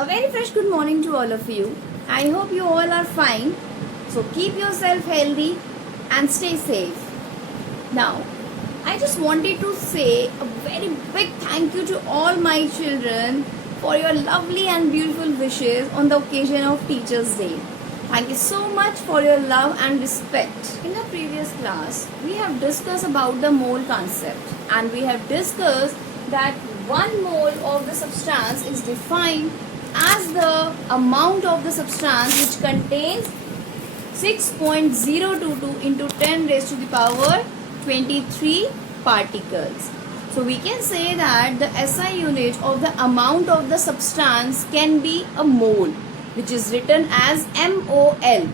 A very fresh good morning to all of you. I hope you all are fine. So keep yourself healthy and stay safe. Now, I just wanted to say a very big thank you to all my children for your lovely and beautiful wishes on the occasion of Teachers' Day. Thank you so much for your love and respect. In the previous class, we have discussed about the mole concept and we have discussed that 1 mole of the substance is defined as the amount of the substance which contains 6.022 into 10 raised to the power 23 particles. So we can say that the SI unit of the amount of the substance can be a mole, which is written as MOL.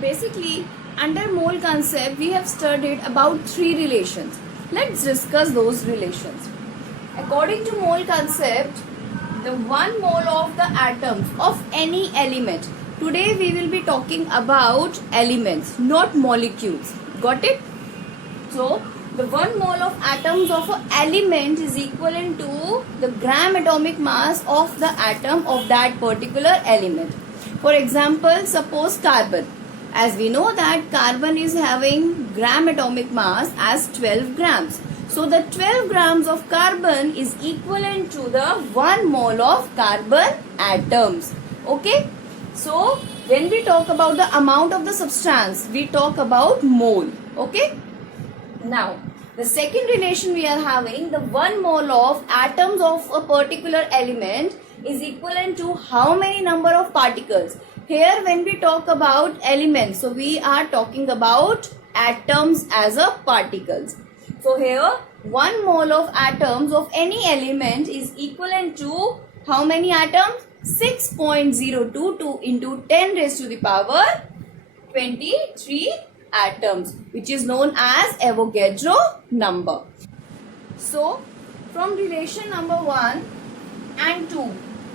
Basically, under mole concept, we have studied about 3 relations. Let's discuss those relations. According to mole concept, the 1 mole of the atoms of any element. Today we will be talking about elements, not molecules. Got it? So, the 1 mole of atoms of an element is equivalent to the gram atomic mass of the atom of that particular element. For example, suppose carbon. As we know that carbon is having gram atomic mass as 12 grams. So the 12 grams of carbon is equivalent to the 1 mole of carbon atoms. Okay? So when we talk about the amount of the substance, we talk about mole. Okay? Now, the second relation we are having, the 1 mole of atoms of a particular element is equivalent to how many number of particles. Here when we talk about elements, so we are talking about atoms as a particles. So here 1 mole of atoms of any element is equivalent to how many atoms? 6.022 into 10 raised to the power 23 atoms, which is known as Avogadro number. So from relation number 1 and 2,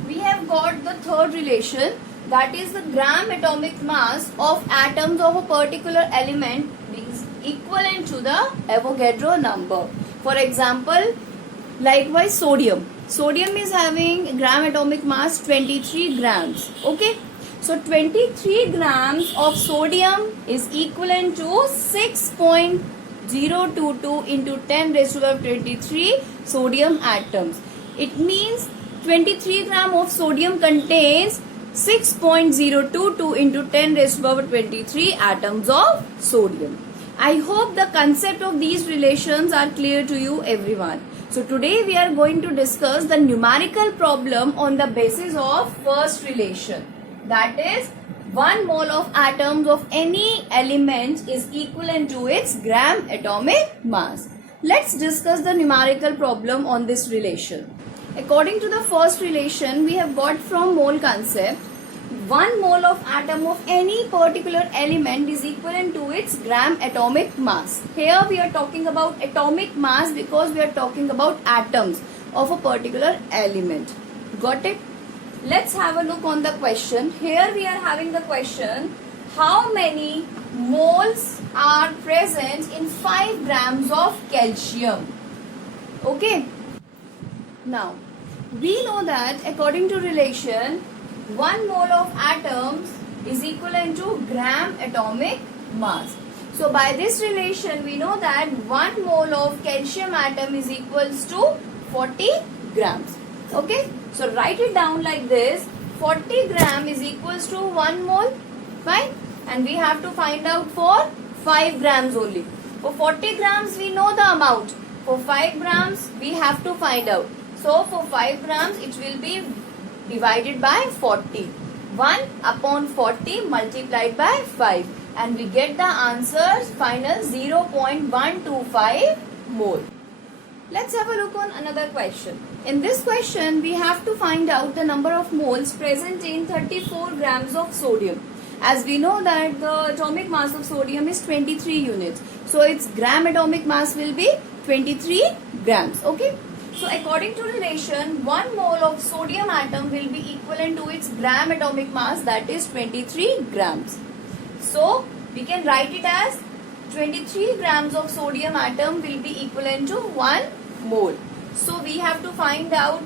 we have got the third relation, that is the gram atomic mass of atoms of a particular element is equivalent to the Avogadro number. For example, likewise sodium. Sodium is having gram atomic mass 23 grams. Okay. So 23 grams of sodium is equivalent to 6.022 into 10 raised to the 23 sodium atoms. It means 23 gram of sodium contains 6.022 into 10 raised to the power 23 atoms of sodium. I hope the concept of these relations are clear to you everyone. So today we are going to discuss the numerical problem on the basis of first relation. That is 1 mole of atoms of any element is equivalent to its gram atomic mass. Let's discuss the numerical problem on this relation. According to the first relation, we have got from mole concept, 1 mole of atom of any particular element is equivalent to its gram atomic mass. Here we are talking about atomic mass because we are talking about atoms of a particular element. Got it? Let's have a look on the question. Here we are having the question, how many moles are present in 5 grams of calcium? Okay. Now, we know that according to relation, 1 mole of atoms is equivalent to gram atomic mass. So by this relation, we know that 1 mole of calcium atom is equals to 40 grams. Okay. So write it down like this. 40 gram is equals to 1 mole. Fine. And we have to find out for 5 grams only. For 40 grams, we know the amount. For 5 grams, we have to find out. So for 5 grams, it will be divided by 40. 1 upon 40 multiplied by 5. And we get the answer final 0.125 mole. Let's have a look on another question. In this question, we have to find out the number of moles present in 34 grams of sodium. As we know that the atomic mass of sodium is 23 units. So its gram atomic mass will be 23 grams. Okay. So according to relation, 1 mole of sodium atom will be equivalent to its gram atomic mass, that is 23 grams. So we can write it as 23 grams of sodium atom will be equivalent to 1 mole. So we have to find out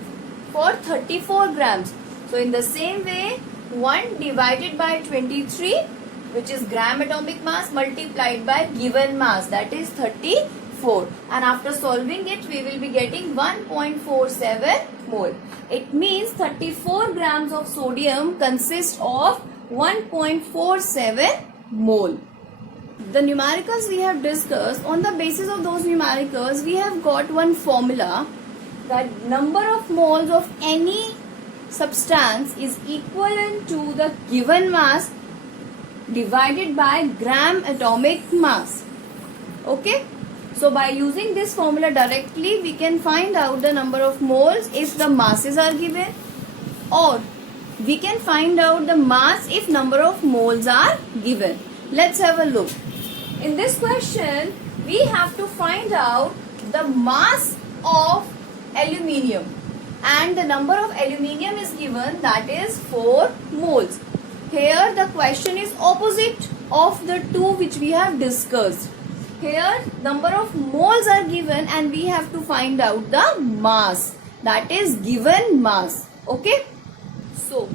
for 34 grams. So in the same way, 1 divided by 23, which is gram atomic mass, multiplied by given mass, that is 34. And after solving it, we will be getting 1.47 mole. It means 34 grams of sodium consist of 1.47 mole. The numericals we have discussed, on the basis of those numericals, we have got one formula that number of moles of any substance is equivalent to the given mass divided by gram atomic mass. Okay? So by using this formula directly, we can find out the number of moles if the masses are given, or we can find out the mass if number of moles are given. Let's have a look. In this question, we have to find out the mass of aluminium, and the number of aluminium is given, that is 4 moles. Here the question is opposite of the two which we have discussed. Here number of moles are given and we have to find out the mass, that is given mass. Okay? So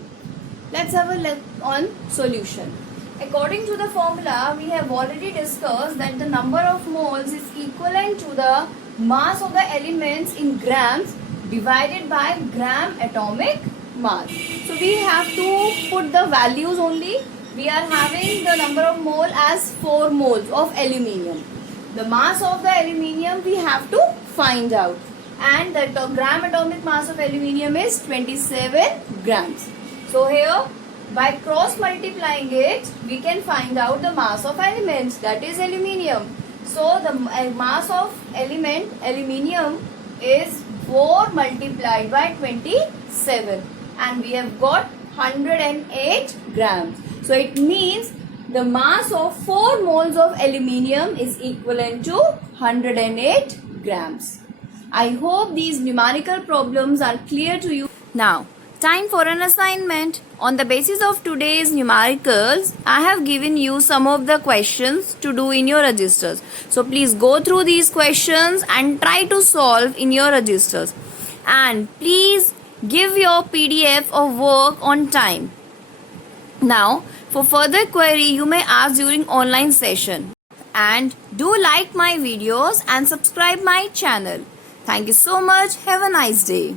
let's have a look on solution. According to the formula, we have already discussed that the number of moles is equivalent to the mass of the elements in grams divided by gram atomic mass. So we have to put the values only. We are having the number of mole as 4 moles of aluminium. The mass of the aluminium we have to find out. And the gram atomic mass of aluminium is 27 grams. So here, by cross multiplying it, we can find out the mass of elements, that is aluminium. So the mass of element aluminium is 4 multiplied by 27, and we have got 108 grams. So it means the mass of 4 moles of aluminium is equivalent to 108 grams. I hope these numerical problems are clear to you. Now, time for an assignment. On the basis of today's numericals, I have given you some of the questions to do in your registers. So please go through these questions and try to solve in your registers. And please give your PDF of work on time. Now, for further query, you may ask during online session. And do like my videos and subscribe my channel. Thank you so much. Have a nice day.